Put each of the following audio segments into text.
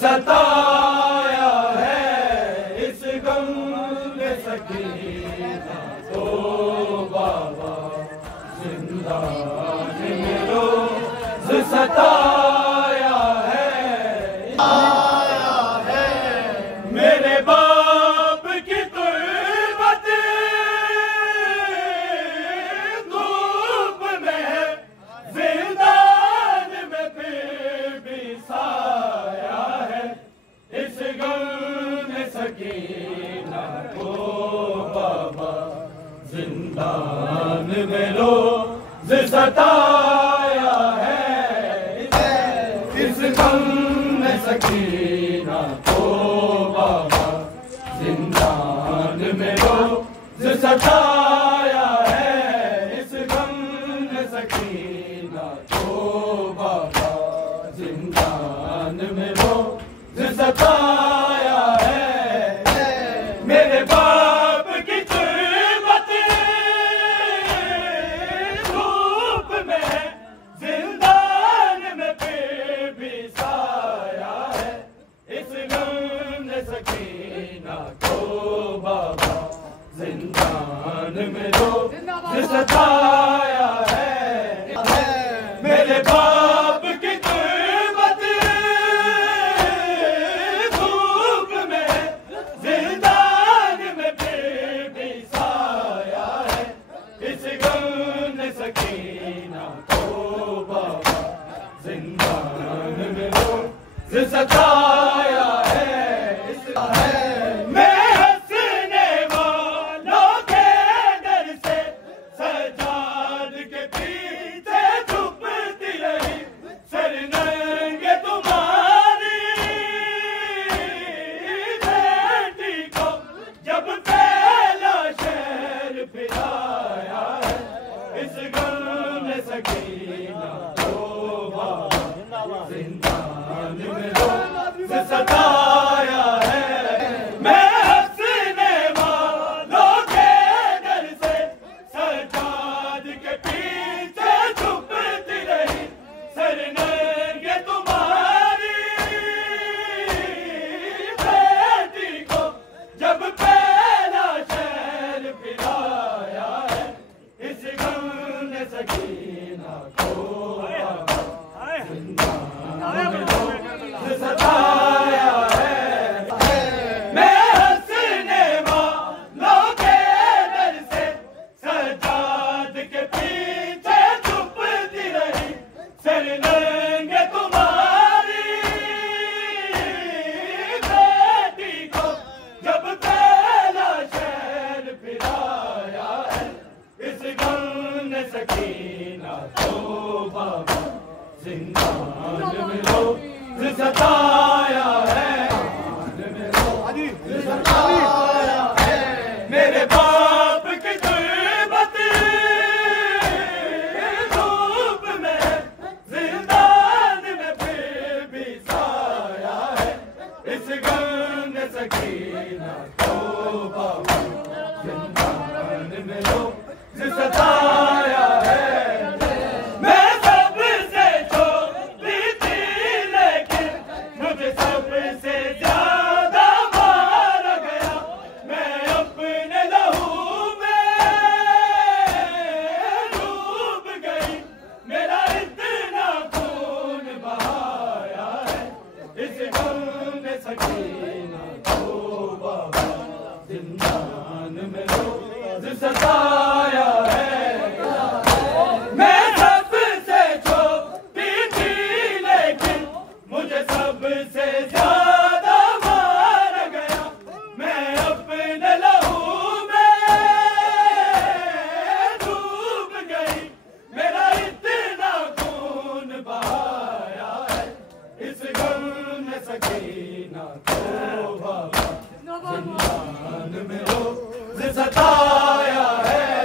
सताया है इस गम ने सकीना को बाबा जिंदान में रोज़ सताया है। आया है मेरे बाप की तुर्बत धूप में है, जिंदान में फिर भी साया है इस गम ने सकीना को बाबा जिंदान में रोज़ सताया है। इस गम ने सकीना को बाबा जिंदान में रोज़ सताया है। इस गम ने सकीना को बाबा जिंदान में रोज़ सताया है। मेरे बाप की तुर्बत धूप में है, जिंदान में फिर भी साया है इस गम ने सकीना को बाबा जिंदान में रोज़ सताया है। मेरे बाप की तुर्बत धूप में है, जिंदान में फिर भी साया है इस गम ने सकीना को बाबा जिंदान में रोज़ सताया है। मैं हंसने वालों के डर से सजाद के पीछे छुपती रही, सरनंगे तुम्हारी बेटी को जब पहला शहर फिराया है इस गम ने सकीना को बाबा जिंदान में रोज़ सताया है। मैं हंसने वालों के डर से सजाद के पीछे छुपती रही, सरनंगे तुम्हारी बेटी को जब पहला शहर फिराया है इस गम ने सकीना को बाबा जिंदान में रोज़ सताया है। मैं हंसने वालों के डर से सजाद के पीछे छुपती रही, सरनंगे तुम्हारी बेटी को जब पहला शहर फिराया है इस गम ने सकीना को बाबा जिंदान में रोज़ सताया है। सताया है मेरे बाप की तुर्बत धूप में, जिंदान में फिर भी साया है इस गम ने सकीना को बाबा जिंदान में रोज़ सताया है। मैं सबसे छोटी थी लेकिन मुझे सबसे ज्यादा मारा गया, मैं अपने लहू में डूब गई, मेरा इतना खून बहाया है इस गम ने सकीना को बाबा जिंदान में रोज़ सताया है। मैं सबसे छोटी थी लेकिन मुझे सबसे ज्यादा मारा गया, मैं अपने लहू में डूब गई, मेरा इतना खून बहाया है इस गम ने सकीना को बाबा जिंदान में रोज़ सताया है।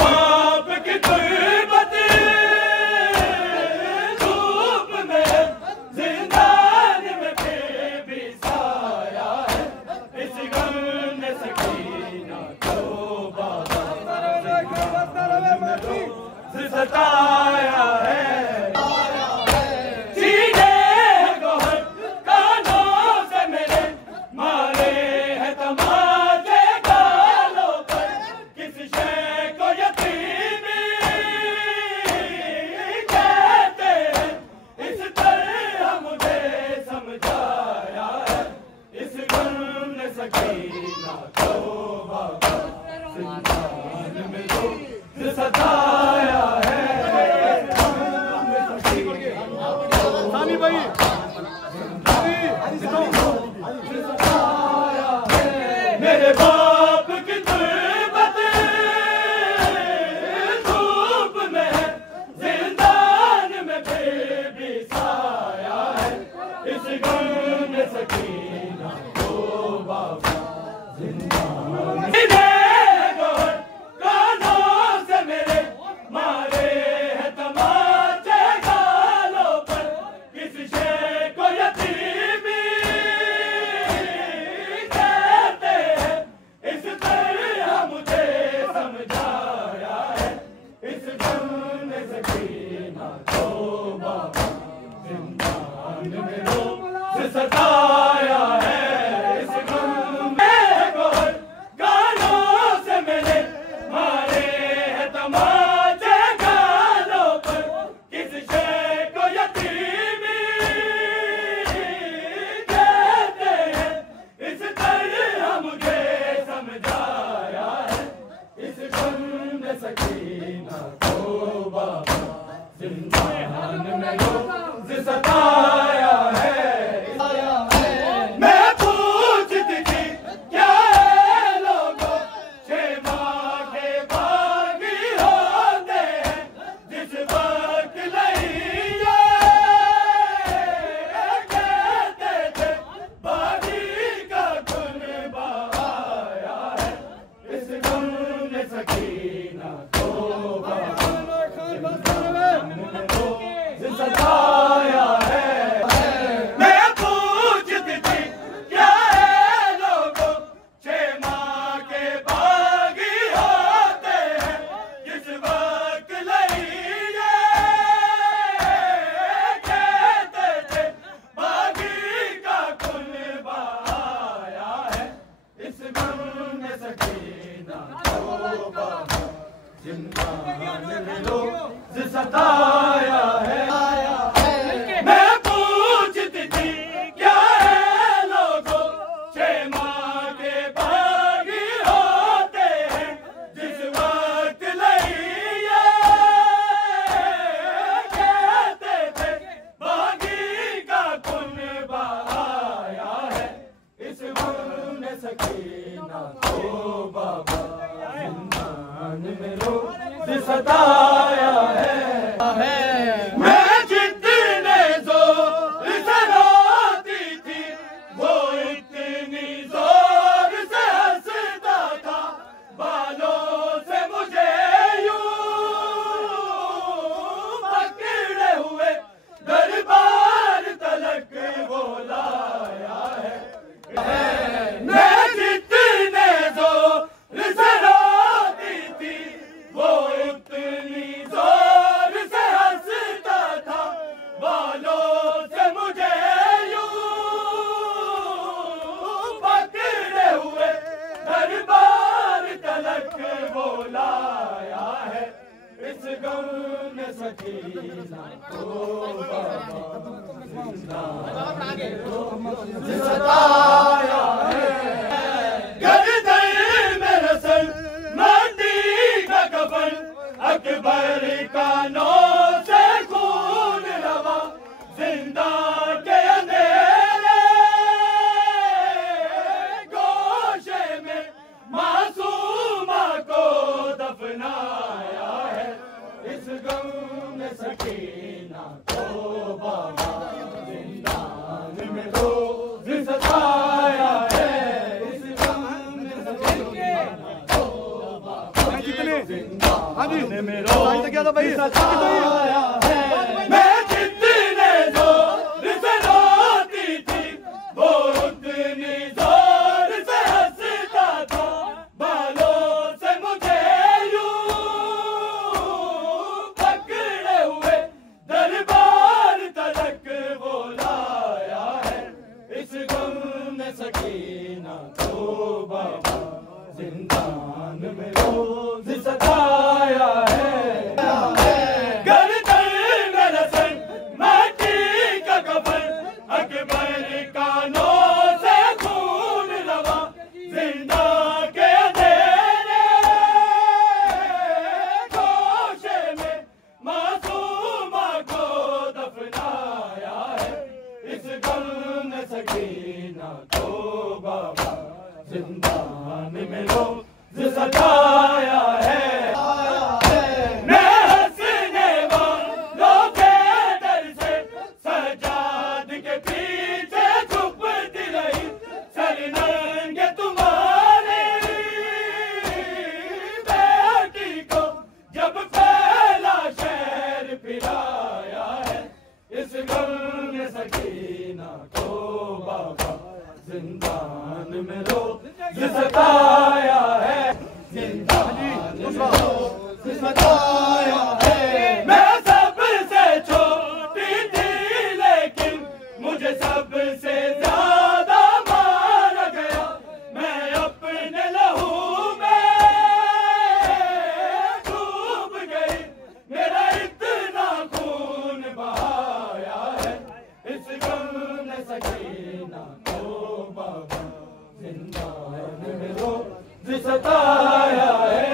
बाप की गुर्बत धूप में जिंदान में फिर भी साया है। इस गम ने सकीना को बाबा सताया है। सीने गोहर कानों से मेरे मारे हैं तमाचे गालों पर। किस शय को यतीमी कहते हैं, इस तरह मुझे समझाया है। इस गम ने सकीना को बाबा जिंदान में रोज़ सताया है। मेरे बाप की गुर्बत धूप में जिंदान में फिर भी साया है। इस गम ने सकीना को बाबा जिंदान गोहर कानों से मेरे मारे हैं तमाचे गालों पर। किस शय को यतीमी कहते हैं, इस तरह मुझे समझाया है। इस गम ने सकीना को बाबा जिंदान में रोज़ सताया है। इस गम में गोहर कानों से मेरे मारे हैं तमाचे गालों पर। किस शय को यतीमी कहते हैं, इस तरह मुझे समझाया है। इस गम ने सकीना को बाबा जिंदान में रोज़ सताया है। मैं पूछती थी क्या है लोगों, क्षेमा के बागी होते हैं। जिस वक्त लइया कहते थे, बागी का गुन बहाया है। इस गम ने सकीना को बाबा जिंदान में रोज़ सताया है। मैं पूछती थी क्या है लोगों, क्षेमा के बागी होते हैं। जिस वक्त लइया कहते थे, बागी का गुन बहाया है। इस गम ने सकीना को बाबा जिंदान में रोज़ सताया है। मैं पूछती थी क्या है लोगों, क्षेमा के बागी होते हैं। जिस वक्त लइया कहते थे, बागी का गुन बहाया है। इस गम ने सकीना को बाबा जिंदान में रोज़ सताया है। मैं जितने जोर से रोती थी, वो इतनी जोर से हंसता था। बालों से मुझे यूं पकड़े हुए दरबार तलक वो लाया है। मैं जितने जोर से रोती थी, वो इतनी जोर से हंसता था। बालों से मुझे यूं पकड़े हुए दरबार तलक वो लाया है। इस गम ने सकीना को बाबा जिंदान में रोज़ सताया है। गर्दन में रसल माटी का कफन, अकबर का नौ से खून रवा। जिंदा के अंधेरे गोशे में मासूमा को दफनाया है। इस गम में सकीना को बाबा जिंदान में रोज़ सताया है। इस गम में सकीना को बाबा जिंदान में रोज सताया है। मैं जितने जोर से रोती थी वो उतनी जोर से हंसता था। बालों से मुझे यूं पकड़े हुए दरबार तलक वो लाया है। इस गम में सकीना को बाबा जिंदान में रोज सताया है। गर्दन में रसन माटी का कफन अकबर कानों से खून रवा। जिंदा के अंधेरे गोशे में मासूमा को दफनाया है। इस गम में सकीना को बाबा जिंदान में रोज सताया है। मैं हंसने वालों के डर से सजाद के पीछे छुपती रही। सर नंगे तुम्हारी बेटी को जब पहला शहर फिराया है। इस गम में सकीना को बाबा जिंदान में रोज सताया है। जिंदान में रोज सताया है। मैं सबसे छोटी थी लेकिन मुझे सबसे ज्यादा मारा गया। मैं अपने लहू में डूब गई। मेरा इतना खून बहाया है। इस गम ने सकीना को बाबा जिंदान में रोज सताया है।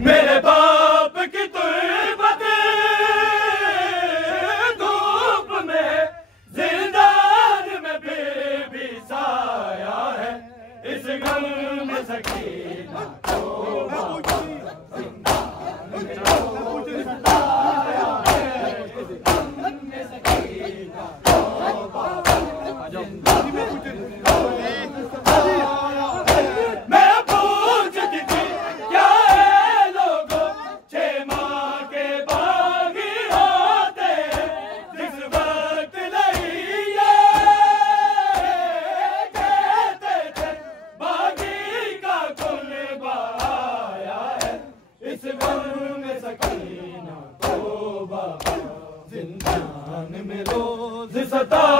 मेरे बाप की तुर्बत धूप में जिंदान में फिर भी साया है। इस गम में सकीना को बाबा जिंदान में रोज सताया है। इस गम में सकीना को बाबा जिंदान में रोज सताया है। मैं पूछती थी क्या है लोगों 6 माह के बागी होते हैं। जिस वक्त लइया कहते थे बागी का कुल बहाया है। इस गम में सकीना को बाबा जिंदान में रोज सताया